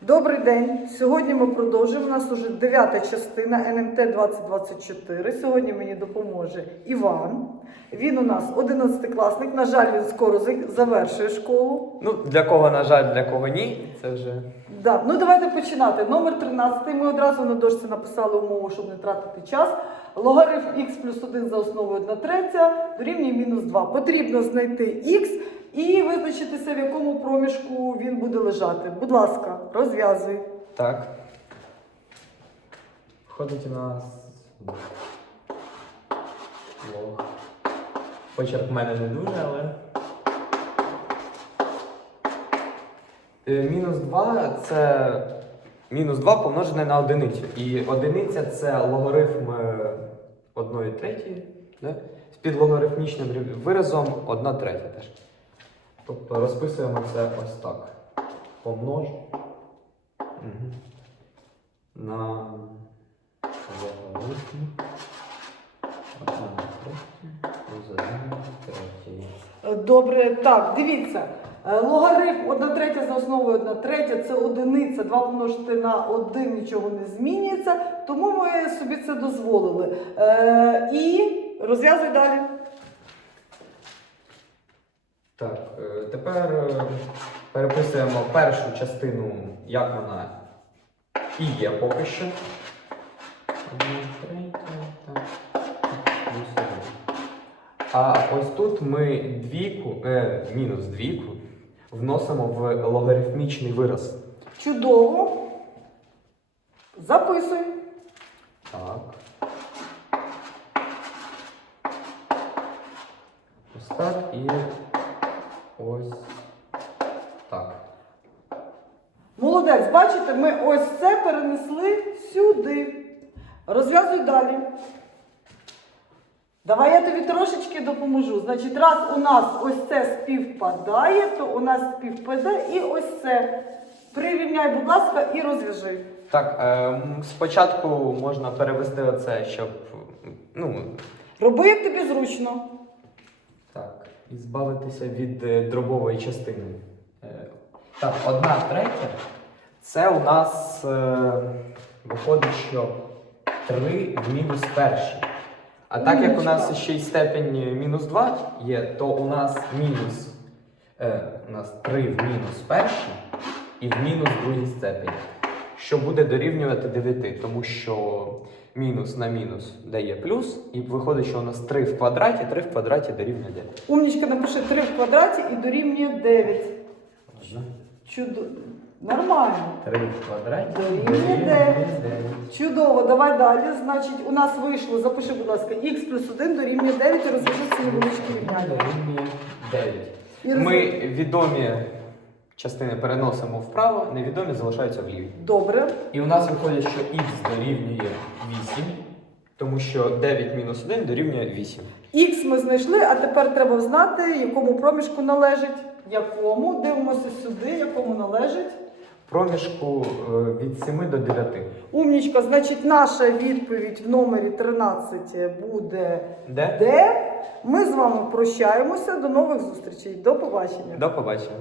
Добрий день. Сьогодні ми продовжуємо. У нас уже дев'ята частина НМТ 2024. Сьогодні мені допоможе Іван. Він у нас 11-класник. На жаль, він скоро завершує школу. Ну, для кого, на жаль, для кого ні, це вже. Да. Ну давайте починати. Номер 13. Ми одразу на дошці написали умову, щоб не тратити час. Логарифм х плюс 1 за основою 1 третя дорівнює мінус 2. Потрібно знайти х і визначитися, в якому проміжку він буде лежати. Будь ласка, розв'язуй. Так. Входить у нас. Лог. Почерк в мене не дуже, але. Е, Мінус 2 це мінус 2 помножене на одиницю. І одиниця це логарифм 1 третьої. Да? З підлогарифмічним виразом 1 третя теж. Тобто розписуємо це ось так. Помнож. Мгм. На. Е, Добре, так, дивіться. Е, Логарифм 1 третя за основою 1 третя це одиниця, 2 помножити на 1 нічого не змінюється, тому ми собі це дозволили. Е, і розв'язуй далі. Так, е, тепер е, переписуємо першу частину, як вона і є поки що. А ось тут ми двійку, е, мінус двійку вносимо в логарифмічний вираз. Чудово. Записуй. Так. Ось так і ось так. Молодець, бачите, ми ось це перенесли сюди. Розв'язуй далі. Давай я тобі трошечки допоможу. Значить, раз у нас ось це співпадає, то у нас співпадає і ось це. Прирівняй, будь ласка, і розв'яжи. Так, е, м, спочатку можна перевести оце, щоб. Ну, Роби, як тобі зручно. І збавитися від е, дробової частини. Е, так, одна третя. Це у нас е, виходить, що 3 в мінус першій. А так як у нас ще й степень мінус 2 є, то у нас мінус е, у нас 3 в мінус першій і в мінус другій степені. Що буде дорівнювати 9, тому що мінус на мінус дає плюс, і виходить, що у нас 3 в квадраті, 3 в квадраті дорівнює 9. Умнічка напиши 3 в квадраті і дорівнює 9. Чудо... Нормально. 3 в квадраті Дорівнює 9. Чудово, давай далі. Значить, у нас вийшло, запиши, будь ласка, х плюс 1 дорівнює 9 і розв'яжи ці невеличкі рівняння. Дорівнює 9. І роз- Ми відомі частини переносимо вправо, невідомі залишаються вліві. Добре. І у нас виходить, що х дорівнює 8, тому що 9 мінус 1 дорівнює 8. Х ми знайшли, а тепер треба знати, якому проміжку належить. Якому? Дивимося сюди, якому належить. Проміжку е, від 7 до 9. Умнічка, значить, наша відповідь в номері 13 буде Де? Д. Ми з вами прощаємося. До нових зустрічей. До побачення. До побачення.